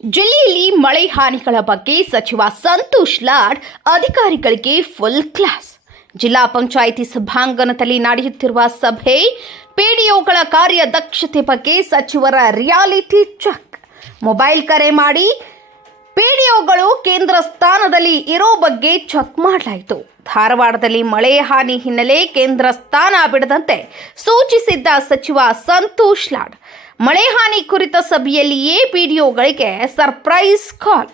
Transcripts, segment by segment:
ಜಿಲ್ಲೆಯಲ್ಲಿ ಮಳೆ ಹಾನಿಗಳ ಬಗ್ಗೆ ಸಚಿವ ಸಂತೋಷ್ ಲಾಡ್ ಅಧಿಕಾರಿಗಳಿಗೆ ಫುಲ್ ಕ್ಲಾಸ್. ಜಿಲ್ಲಾ ಪಂಚಾಯಿತಿ ಸಭಾಂಗಣದಲ್ಲಿ ನಡೆಯುತ್ತಿರುವ ಸಭೆ, ಪಿಡಿಒಗಳ ಕಾರ್ಯದಕ್ಷತೆ ಬಗ್ಗೆ ಸಚಿವರ ರಿಯಾಲಿಟಿ ಚೆಕ್. ಮೊಬೈಲ್ ಕರೆ ಮಾಡಿ ಪಿಡಿಒಗಳು ಕೇಂದ್ರ ಸ್ಥಾನದಲ್ಲಿ ಇರೋ ಬಗ್ಗೆ ಚೆಕ್ ಮಾಡಲಾಯಿತು. ಧಾರವಾಡದಲ್ಲಿ ಮಳೆ ಹಾನಿ ಹಿನ್ನೆಲೆ ಕೇಂದ್ರ ಸ್ಥಾನ ಬಿಡದಂತೆ ಸೂಚಿಸಿದ್ದ ಸಚಿವ ಸಂತೋಷ್ ಲಾಡ್ ಮಳೆ ಹಾನಿ ಕುರಿತ ಸಭೆಯಲ್ಲಿಯೇ ಪಿಡಿಒಗಳಿಗೆ ಸರ್ಪ್ರೈಸ್ ಕಾಲ್.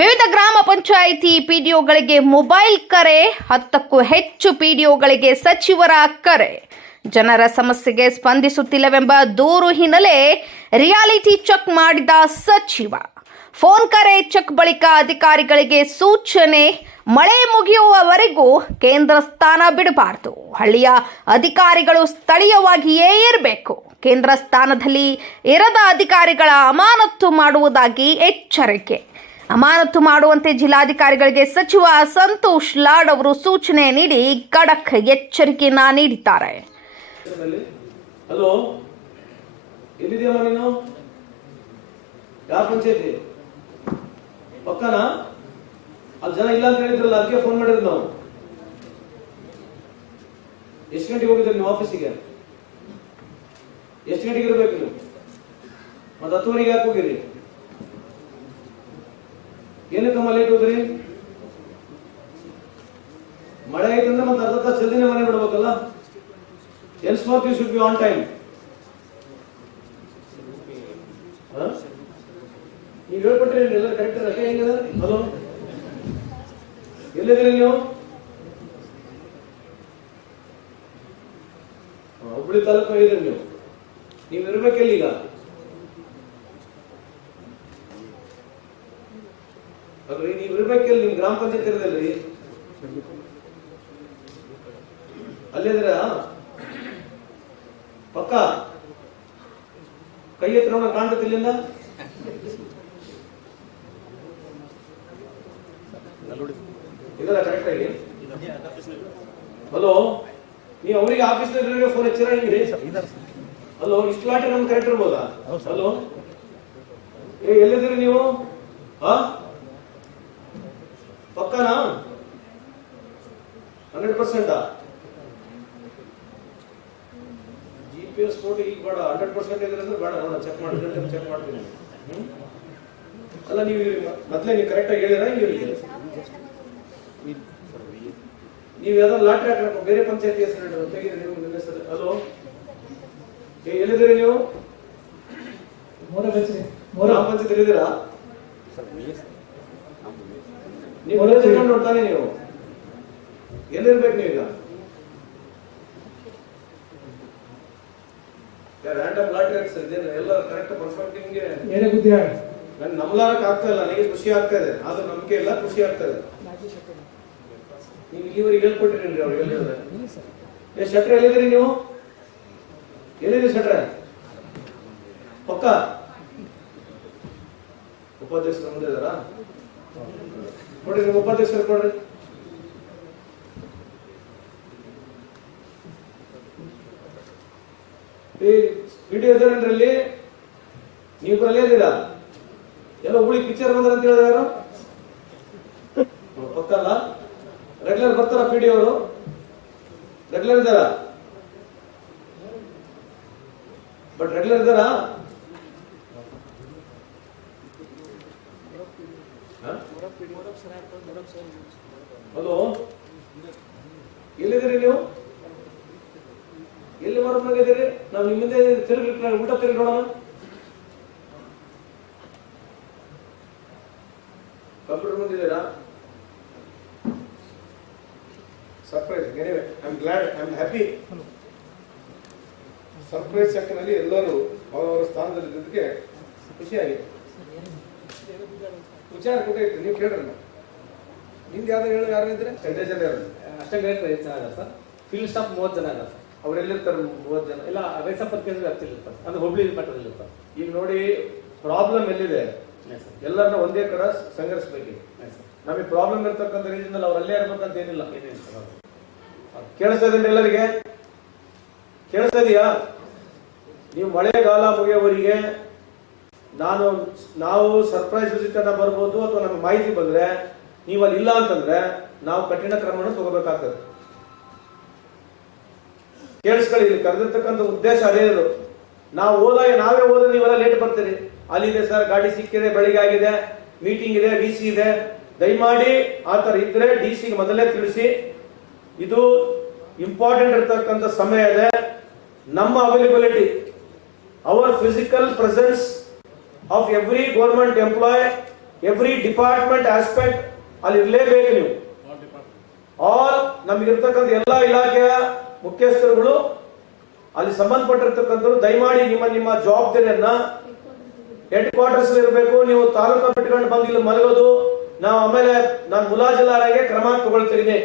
ವಿವಿಧ ಗ್ರಾಮ ಪಂಚಾಯಿತಿ ಪಿಡಿಒಗಳಿಗೆ ಮೊಬೈಲ್ ಕರೆ, 10ಕ್ಕೂ ಹೆಚ್ಚು ಪಿಡಿಒಗಳಿಗೆ ಸಚಿವರ ಕರೆ. ಜನರ ಸಮಸ್ಯೆಗೆ ಸ್ಪಂದಿಸುತ್ತಿಲ್ಲವೆಂಬ ದೂರು ಹಿನ್ನೆಲೆ ರಿಯಾಲಿಟಿ ಚೆಕ್ ಮಾಡಿದ ಸಚಿವ. ಫೋನ್ ಕರೆ ಚೆಕ್ ಬಳಿಕ ಅಧಿಕಾರಿಗಳಿಗೆ ಸೂಚನೆ, ಮಳೆ ಮುಗಿಯುವವರೆಗೂ ಕೇಂದ್ರ ಸ್ಥಾನ ಬಿಡಬಾರದು. ಹಳ್ಳಿಯ ಅಧಿಕಾರಿಗಳು ಸ್ಥಳೀಯವಾಗಿಯೇ ಇರಬೇಕು. ಕೇಂದ್ರ ಸ್ಥಾನದಲ್ಲಿ ಇರದ ಅಧಿಕಾರಿಗಳ ಅಮಾನತು ಮಾಡುವುದಾಗಿ ಎಚ್ಚರಿಕೆ. ಅಮಾನತು ಮಾಡುವಂತೆ ಜಿಲ್ಲಾಧಿಕಾರಿಗಳಿಗೆ ಸಚಿವ ಸಂತೋಷ್ ಲಾಡ್ ಅವರು ಸೂಚನೆ ನೀಡಿ ಖಡಕ್ ಎಚ್ಚರಿಕೆಯನ್ನ ನೀಡಿದ್ದಾರೆ. ಹಲೋ, ಎಲ್ಲಿದೆಯಮ್ಮ ನೀನು? ಯಾವ ಪಂಚಾಯತಿ? ಪಕ್ಕನಾ? ಅಲ್ಲಿ ಜನ ಇಲ್ಲ ಅಂತ ಹೇಳಿದ್ರಲ್ಲ, ಅದಕ್ಕೆ ಫೋನ್ ಮಾಡಿದ್ರು ನಾವು. ಎಷ್ಟು ಗಂಟೆಗೆ ಹೋಗಿದ್ರಿ ನೀವು ಆಫೀಸಿಗೆ? ಎಷ್ಟು ಗಂಟೆಗೆ ಇರಬೇಕು ನೀವು? ಮತ್ತೆ 10 ಯಾಕೆ ಹೋಗಿರಿ? ಏನಕ್ಕಮ್ಮ ಲೇಟ್ ಹೋದ್ರಿ? ಮಳೆ ಆಯ್ತಂದ್ರೆ ಮತ್ತೆ ಅರ್ಧ ತಾಸು ಜಲ್ದಿನೇ ಮನೆ ಬಿಡ್ಬೇಕಲ್ಲ. ಎಲ್ಸ್ಮಾರ್ಕ್ you should be on time. ನೀವು ಹೇಳ್ಕೊಟ್ರಿ ಎಲ್ಲ ಕರೆಕ್ಟ್ ರೊಕ್ಕ ಹೆಂಗದ? ಹಲೋ, ಎಲ್ಲಿದ್ದೀರಿ ನೀವು? ಹುಬ್ಳಿ ತಾಲೂಕು ಇದ್ರಿ ನೀವು. ನೀವು ಇರ್ಬೇಕೆಲ್ಲ ಈಗ? ಅಲ್ರಿ, ನೀವು ಇರ್ಬೇಕೆಲ್ಲ? ನಿಮ್ ಗ್ರಾಮ ಪಂಚಾಯತ್ ಇರದಲ್ರಿ? ಅಲ್ಲಿದ್ರ ಪಕ್ಕ ಕೈ ಹತ್ರ ಕಾಣ್ತತಿ ಇಲ್ಲಿಂದ? ಇದಲ್ಲ ಕರೆಕ್ಟ್ ಆಗಿ? ಹಲೋ, ನೀವು ಅವರಿಗೆ ಆಫೀಸ್ ಫೋನ್ ಹಚ್ಚಿರ ಹಿಂಗ್ರಿ? ಹಲೋ, ಇಷ್ಟು ಲಾಟಿ ನಮ್ಗೆ ಕರೆಕ್ಟ್ ಇರ್ಬೋದಾ? ಹಲೋ, ಎಲ್ಲಿದ್ದೀರಿ ನೀವು? ಪಕ್ಕನಾ? 100%? GPS ಫೋಟೋ ಈಗ ಬೇಡ, 100% ಇದ್ರೆ ಬೇಡ. ಚೆಕ್ ಮಾಡಿ, ಚೆಕ್ ಮಾಡ್ತೀನಿ. ಅಲ್ಲ, ನೀವು ಮೊದಲೇ ನೀವು ಕರೆಕ್ಟ್ ಆಗಿ ಹೇಳಿರ? ನೀವು ಯಾವ್ದಾದ್ರು ಲಾಟ್ರಿ ಹಾಕಬೇಕು, ಬೇರೆ ಪಂಚಾಯತಿ ಹೆಸರು ತೆಗೀರಿ ನೀವು ನಿಮ್ಮ ಹೆಸರು. ಹಲೋ, ಎಲ್ಲಿದ್ದೀರಿ ನೀವು? ಗ್ರಾಮ ಪಂಚಾಯತ್ ಇದ್ದೀರಾ? ನೀವು ನೋಡ್ತಾನೆ, ನೀವು ಎಲ್ಲಿರ್ಬೇಕು ನೀವೀಗ? ರ್ಯಾಂಡಮ್ ಲಾಟ್ರಿ ಹಾಕ್ಸರ್ ಇದೇನು ಎಲ್ಲ ಕರೆಕ್ಟ್ ಪರ್ಫೆಕ್ಟ್ ಹಿಂಗೆ ನನ್ ನಮ್ಲಾರಕ್ ಆಗ್ತಾ ಇಲ್ಲ. ನನಗೆ ಖುಷಿ ಆಗ್ತಾ ಇದೆ, ಆದ್ರೂ ನಂಬಿಕೆ ಇಲ್ಲ, ಖುಷಿ ಆಗ್ತಾ ಇದೆ. ನೀವು ಇಲ್ಲಿವರೆಗೆ ಹೇಳ್ಕೊಟ್ಟಿರಿ ಅವ್ರಿಗೆ? ಎಲ್ಲಿದ್ದಾರೆ ಶೆಟ್ರ? ಎಲ್ಲಿದ್ದೀರಿ ನೀವು? ಎಲ್ಲಿದ್ದೀರಿ ಶೆಟ್ರ? ಪಕ್ಕ ಉಪಾಧ್ಯಕ್ಷರು ಮುಂದೆ ಇದಾರಾ? ನೋಡ್ರಿ, ನಿಮ್ಮ ಉಪಾಧ್ಯಕ್ಷರು ಕೊಡ್ರಿ. ವಿಡಿಯೋ ಇದಾರೇನ್ರಲ್ಲಿ? ನೀವು ಅಲ್ಲೇ ಇದ್ದೀರಾ? ಎಲ್ಲ ಹುಳಿ ಪಿಕ್ಚರ್ ಬಂದ್ರ ಅಂತ ಹೇಳಿದ್ರೆ ಯಾರು? ಪಕ್ಕಲ್ಲ? ರೆಗ್ಯುಲರ್ ಬರ್ತಾರ ಪಿಡಿ ಅವರು? ರೆಗ್ಯುಲರ್ ಇದ್ದಾರ? ಬಟ್ ರೆಗ್ಯುಲರ್ ಇದ್ದಾರಾ? ಹಲೋ, ಎಲ್ಲಿದ್ದೀರಿ ನೀವು? ಎಲ್ಲಿ ಮರಪ್ನಾಗಿದ್ದೀರಿ? ನಾವು ನಿಮ್ಮಿಂದ ತಿರುಗಿ ಊಟ ತಿರುಗಿ ನೋಡೋಣ. ಕಂಪ್ಯೂಟರ್ ಮುಂದಿದ್ದೀರಾ? Surprise. Anyway, I am glad, I am happy. Surprise ಚೆಕ್ನಲ್ಲಿ ಎಲ್ಲರೂ ಅವರವರ ಸ್ಥಾನದಲ್ಲಿದ್ದಕ್ಕೆ ಖುಷಿಯಾಗಿದೆ. ವಿಚಾರ ಕೊಟ್ಟೈತಿ, ನೀವು ಕೇಳ್ರಿ. ನಿಮ್ದು ಯಾವ್ದು ಹೇಳು? ಯಾರಿದ್ರೆ ಜನ ಅಷ್ಟೇ ಚೆನ್ನಾಗ ಸರ್. ಫೀಲ್ಡ್ ಸ್ಟಾಫ್ 30 ಜನ ಅಲ್ಲ ಸರ್. ಅವರೆಲ್ಲಿರ್ತಾರೆ? 30 ಜನ ಇಲ್ಲ, ರೈಸಪ್ಪದ ಕೇಂದ್ರ ವ್ಯಾಪ್ತಿಲಿರ್ತಾರೆ. ಅದು ಹುಬ್ಳಿ ಮಟ್ಟದಲ್ಲಿ ಇರ್ತಾರೆ. ಈಗ ನೋಡಿ, ಪ್ರಾಬ್ಲಮ್ ಎಲ್ಲಿದೆ? ಎಲ್ಲರನ್ನ ಒಂದೇ ಕಡೆ ಸಂಘರ್ಷಬೇಕು. ನಮಗೆ ಪ್ರಾಬ್ಲಮ್ ಇರ್ತಕ್ಕಂಥ ರೀಸನ್ ಅವ್ರಲ್ಲೇ ಇರ್ಬೇಕಂತ ಏನಿಲ್ಲ. ಕೇಳಿಸ್ತಾ ಇದ್ದೀನಿ ಎಲ್ಲರಿಗೆ? ಕೇಳಿಸ್ತಾ ಇದೆಯಾ? ನೀವು ಮಳೆಗಾಲ ಮುಗಿಯೋವರಿಗೆ ನಾವು ಸರ್ಪ್ರೈಸ್ ವಿಸಿಟ್ ಅನ್ನ ಬರ್ಬೋದು ಅಥವಾ ನಮ್ಗೆ ಮಾಹಿತಿ ಬಂದ್ರೆ ನೀವು ಅಲ್ಲಿ ಇಲ್ಲ ಅಂತಂದ್ರೆ ನಾವು ಕಠಿಣ ಕ್ರಮವನ್ನು ತಗೋಬೇಕಾಗ್ತದೆ. ಕೇಳಿಸ್ಕೊಳ್ಳಿ, ಇಲ್ಲಿ ಕರೆದಿರ್ತಕ್ಕಂಥ ಉದ್ದೇಶ ಅದೇ ಇರೋದು. ನಾವೇ ಹೋದ್ರೆ ನೀವೆಲ್ಲ ಲೇಟ್ ಬರ್ತೀರಿ. ಅಲ್ಲಿದೆ ಸರ್, ಗಾಡಿ ಸಿಕ್ಕಿದೆ, ಬೆಳಿಗ್ಗೆ ಆಗಿದೆ, ಮೀಟಿಂಗ್ ಇದೆ, ಡಿ ಸಿ ಇದೆ. ದಯಮಾಡಿ ಆ ತರ ಇದ್ರೆ ಡಿ ಸಿಗೆ ಮೊದಲೇ ತಿಳಿಸಿ. ಇದು ಇಂಪಾರ್ಟೆಂಟ್ ಇರ್ತಕ್ಕಂಥ ಸಮಯ ಇದೆ. ನಮ್ಮ availability, our physical presence of every government employee, every department aspect ಅಲ್ಲಿ ಇರಲೇಬೇಕು. ನೀವು ಆಲ್ ನಮಗಿರ್ತಕ್ಕಂಥ ಎಲ್ಲಾ ಇಲಾಖೆಯ ಮುಖ್ಯಸ್ಥರುಗಳು ಅಲ್ಲಿ ಸಂಬಂಧಪಟ್ಟಿರ್ತಕ್ಕಂಥವ್ರು ದಯಮಾಡಿ ನಿಮ್ಮ ಜವಾಬ್ದಾರಿಯನ್ನ ಹೆಡ್ ಕ್ವಾರ್ಟರ್ಸ್ ಇರಬೇಕು. ನೀವು ತಾಲೂಕಾ ಬಿಟ್ಕೊಂಡು ಬಂದು ಇಲ್ಲಿ ಮಲಗೋದು, ನಾವು ಆಮೇಲೆ ನಾನು ಮುಲಾಜಿಲ್ಲಾರಾಗೆ ಕ್ರಮ ತಗೊಳ್ತೀನಿ,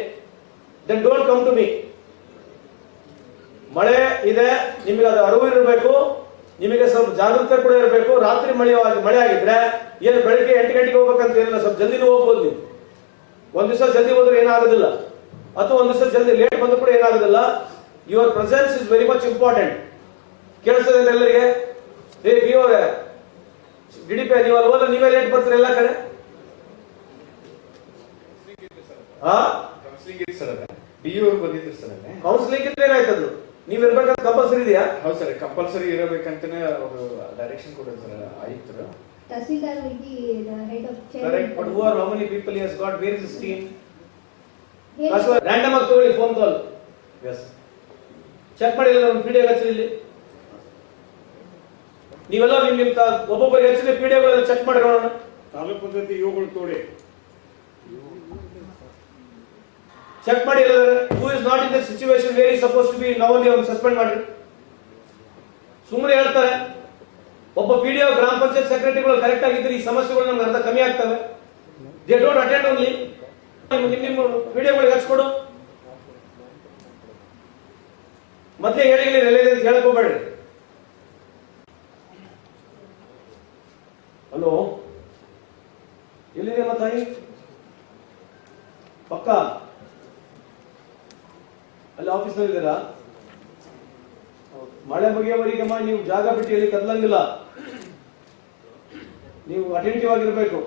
then don't come to me. ಮಳೆ ಇದೆ, ನಿಮಗೆ ಅದು ಅರಿವು ಇರಬೇಕು, ನಿಮಗೆ ಸ್ವಲ್ಪ ಜಾಗೃತೆ ಕೂಡ ಇರಬೇಕು. ರಾತ್ರಿ ಮಳೆ ಆಗಿದ್ರೆ ಏನು ಬೆಳಿಗ್ಗೆ 8 ಗಂಟೆಗೆ ಹೋಗ್ಬೇಕಂತ ಏನಿಲ್ಲ, ಸ್ವಲ್ಪ ಜಲ್ದಿನೂ ಹೋಗ್ಬೋದು. ನೀವು ಒಂದ್ ದಿವಸ ಜಲ್ದಿ ಹೋದ್ರೆ ಏನಾಗೋದಿಲ್ಲ, ಅಥವಾ ಒಂದ್ ದಿವಸ ಜಲ್ದಿ ಲೇಟ್ ಬಂದ್ರು ಕೂಡ ಏನಾಗೋದಿಲ್ಲ. Your presence is very much important. ಕೇಳಿಸ್ತದೆ ಎಲ್ಲರಿಗೆ? ಡಿಡಿಪಿ ನೀವು ಅಲ್ಲಿ ಹೋದ್ರೆ ನೀವೇ ಲೇಟ್ ಬರ್ತೀರಿ ಎಲ್ಲ ಕಡೆ. ಕೌನ್ಸಿಲಿಂಗ್ ಇದ್ರೆ ಏನಾಯ್ತದ್ರು? ನೀವ್ ಇರ್ಬೇಕಂತ ಕಂಪಲ್ಸರಿ ಇದೆಯಾ? ಹೌದು ಸರ್, ಕಂಪಲ್ಸರಿ ಇರಬೇಕಂತಾನೆ ಅವರು ಡೈರೆಕ್ಷನ್ ಕೊಡೋದು ಸರ್ ಆಯುಕ್ತರು. Tahsildar will be the head of chair. Correct, but who are, how many people he has got? Where is his team? Random ಆಗಿ ತಗೊಳ್ಳಿ ಫೋನ್ ಕಾಲ್. Yes. ಚೆಕ್ ಮಾಡಿಲ್ಲ ಒಂದು PDA ಹಚ್ಚಿರಿ ಇಲ್ಲಿ. ನೀವೆಲ್ಲ ನಿಮ್ ಒಬ್ಬೊಬ್ಬರಿಗೆ ಹಚ್ಚಿದ ಪಿಡಿಎಗಳೆಲ್ಲ ಚೆಕ್ ಮಾಡಿ ನೋಡೋಣ. ತಾಲೂಕು ಪಂಚಾಯತಿ ಇವುಗಳು ತೋಡಿ ಚೆಕ್ ಮಾಡಿ. Who is not in the situation where is suppose to be, ನಾವು ಅವ್ನು ಸಸ್ಪೆಂಡ್ ಮಾಡಿ. ಸುಮ್ಮನೆ ಹೇಳ್ತಾರೆ. ಒಬ್ಬ ಪಿಡಿಒ ಗ್ರಾಮ ಪಂಚಾಯತ್ ಸೆಕ್ರೆಟರಿಗಳು ಕರೆಕ್ಟ್ ಆಗಿದ್ರೆ ಈ ಸಮಸ್ಯೆಗಳು ನಮ್ಗೆ ಅರ್ಧ ಕಮ್ಮಿ ಆಗ್ತವೆ. They don't attend only. ನಿಮ್ಮ ಪಿಡಿಒಗಳಿಗೆ ಹಚ್ಕೊಡು. ಮತ್ತೆ ಹೇಳಿ ಅಂತ ಹೇಳಕ್ ಹೋಗ್ಬೇಡ್ರಿ. ಹಲೋ, ಎಲ್ಲಿದೆ ತಾಯಿ? ಪಕ್ಕ ಅಲ್ಲಿ ಆಫೀಸ್ನಲ್ಲಿ ಇದ್ದೀರಾ? ಮಳೆ ಮುಗಿಯೋವರೆಗಮ್ಮ ನೀವು ಜಾಗ ಬಿಟ್ಟು ಎಲ್ಲಿ ಕದಲಂಗಿಲ್ಲ. ನೀವು ಅಟೆಂಟಿವ್ ಆಗಿರ್ಬೇಕು.